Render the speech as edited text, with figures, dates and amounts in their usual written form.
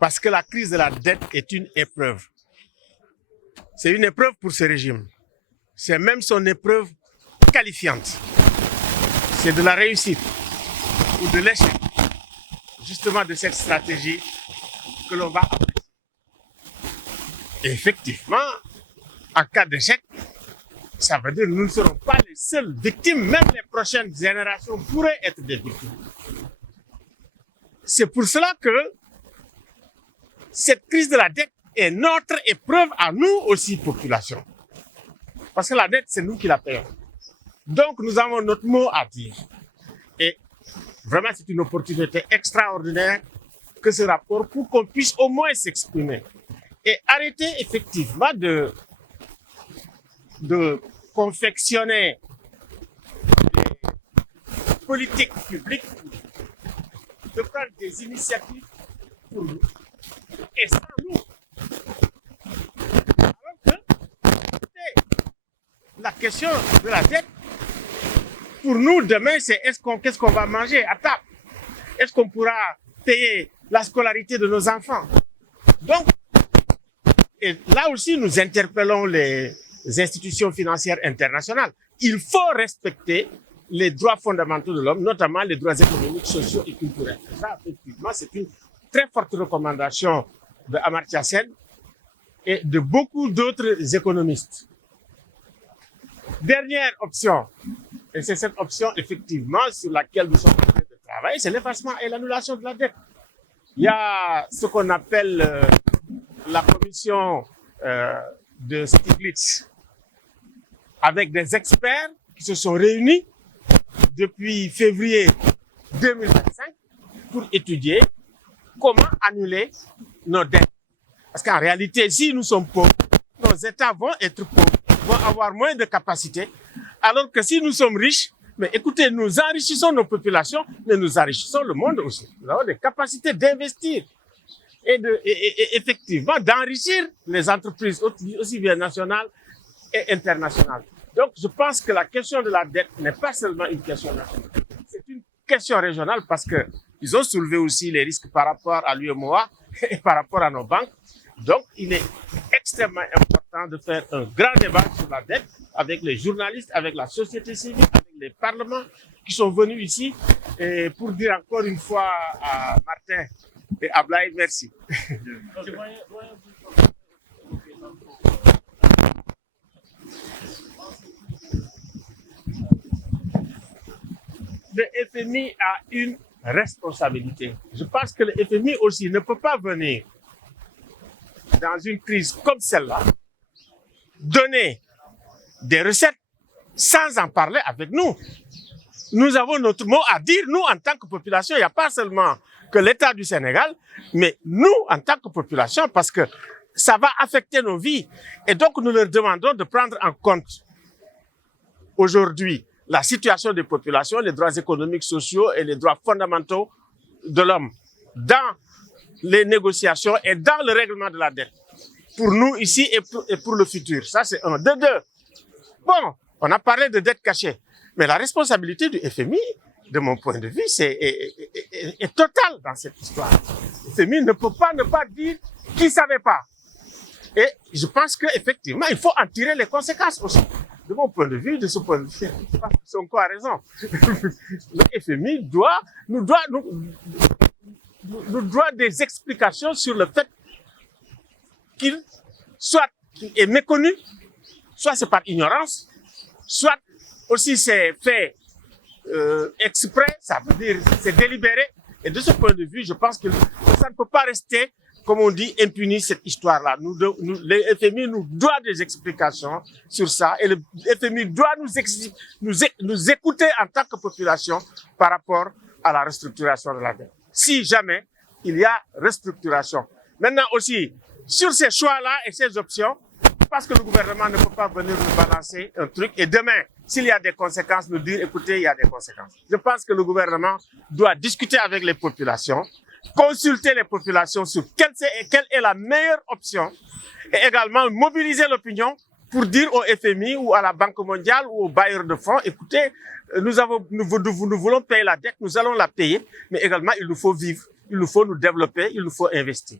Parce que la crise de la dette est une épreuve. C'est une épreuve pour ce régime. C'est même son épreuve qualifiante. C'est de la réussite ou de l'échec, justement, de cette stratégie que l'on va apprécier. Effectivement, en cas d'échec, ça veut dire que nous ne serons pas les seules victimes, même les prochaines générations pourraient être des victimes. C'est pour cela que cette crise de la dette est notre épreuve à nous aussi, population. Parce que la dette, c'est nous qui la payons. Donc, nous avons notre mot à dire. Et vraiment, c'est une opportunité extraordinaire que ce rapport pour qu'on puisse au moins s'exprimer. Et arrêter effectivement de confectionner des politiques publiques, de prendre des initiatives pour nous et sans nous. Alors que la question de la dette, pour nous demain, c'est qu'est-ce qu'on va manger à table? Est-ce qu'on pourra payer la scolarité de nos enfants? Donc, et là aussi, nous interpellons les institutions financières internationales. Il faut respecter les droits fondamentaux de l'homme, notamment les droits économiques, sociaux et culturels. Ça, effectivement, c'est une très forte recommandation de Amartya Sen et de beaucoup d'autres économistes. Dernière option, et c'est cette option, effectivement, sur laquelle nous sommes en train de travailler, c'est l'effacement et l'annulation de la dette. Il y a ce qu'on appelle la commission de Stiglitz, avec des experts qui se sont réunis depuis février 2025 pour étudier comment annuler nos dettes. Parce qu'en réalité, si nous sommes pauvres, nos États vont être pauvres, vont avoir moins de capacités, alors que si nous sommes riches, mais écoutez, nous enrichissons nos populations, mais nous enrichissons le monde aussi. Nous avons des capacités d'investir et effectivement d'enrichir les entreprises aussi bien nationales et internationales. Donc, je pense que la question de la dette n'est pas seulement une question nationale, c'est une question régionale parce qu'ils ont soulevé aussi les risques par rapport à l'UEMOA et par rapport à nos banques. Donc, il est extrêmement important de faire un grand débat sur la dette avec les journalistes, avec la société civile, avec les parlements qui sont venus ici et pour dire encore une fois à Martin et à Blaye, merci. Le FMI a une responsabilité. Je pense que le FMI aussi ne peut pas venir dans une crise comme celle-là, donner des recettes sans en parler avec nous. Nous avons notre mot à dire, nous, en tant que population. Il n'y a pas seulement que l'État du Sénégal, mais nous, en tant que population, parce que ça va affecter nos vies. Et donc, nous leur demandons de prendre en compte aujourd'hui la situation des populations, les droits économiques, sociaux et les droits fondamentaux de l'homme dans les négociations et dans le règlement de la dette. Pour nous ici et pour le futur. Ça, c'est un. De deux. Bon, on a parlé de dette cachée. Mais la responsabilité du FMI, de mon point de vue, est totale dans cette histoire. Le FMI ne peut pas ne pas dire qu'il ne savait pas. Et je pense qu'effectivement, il faut en tirer les conséquences aussi. De mon point de vue, de ce point de vue, Sonko a raison. Le FMI nous doit des explications sur le fait qu'il est méconnu, soit c'est par ignorance, soit aussi c'est fait exprès, ça veut dire c'est délibéré. Et de ce point de vue, je pense que ça ne peut pas rester, comme on dit, impuni cette histoire-là. Le FMI nous doit des explications sur ça et le FMI doit nous écouter en tant que population par rapport à la restructuration de la dette. Si jamais il y a restructuration. Maintenant aussi, sur ces choix-là et ces options, parce que le gouvernement ne peut pas venir nous balancer un truc et demain, s'il y a des conséquences, nous dire, écoutez, il y a des conséquences. Je pense que le gouvernement doit discuter avec les populations, consulter les populations sur quelle est la meilleure option et également mobiliser l'opinion pour dire au FMI ou à la Banque mondiale ou aux bailleurs de fonds, écoutez, nous voulons payer la dette, nous allons la payer, mais également il nous faut vivre, il nous faut nous développer, il nous faut investir.